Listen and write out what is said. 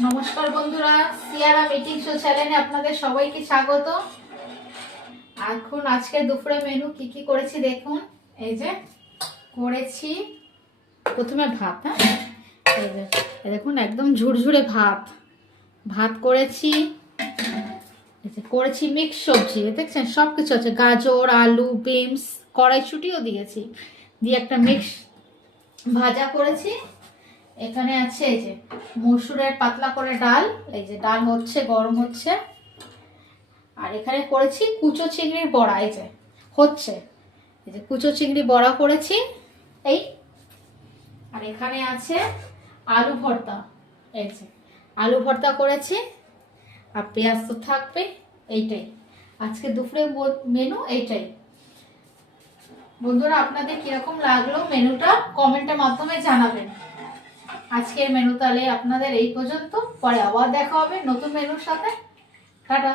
নমস্কার বন্ধুরা, সিয়ারা meeting show চ্যানেলে আপনাদের সবাইকে স্বাগত। আজকে দুপুরে মেনু কি কি করেছি দেখুন। এই যে করেছি প্রথমে ভাত। হ্যাঁ, এই দেখুন একদম ঝুরঝুরে ভাত ভাত করেছি। এই যে করেছি মিক্স সবজি, দেখছেন সব কিছু আছে, গাজর, আলু, বিনস, কড়াইশুঁটিও দিয়েছি, দিয়ে একটা মিক্স ভাজা করেছি। এখানে আছে এই যে মসুরের পাতলা করে ডাল, এই যে ডাল হচ্ছে, গরম হচ্ছে। আর এখানে করেছি কুচো চিংড়ির বড়া, এই যে হচ্ছে, এই যে কুচো চিংড়ি বড়া করেছি এই। আর এখানে আছে আলু ভর্তা, এই যে আলু ভর্তা করেছি। আর পেঁয়াজ তো থাকবে। এইটাই আজকে দুপুরের মেনু, এইটাই। বন্ধুরা, আপনাদের কিরকম লাগলো মেনুটা কমেন্টের মাধ্যমে জানাবেন। আজকের মেনু তাহলে আপনাদের এই পর্যন্ত, পরে আবার দেখা হবে নতুন মেনুর সাথে। টাটা।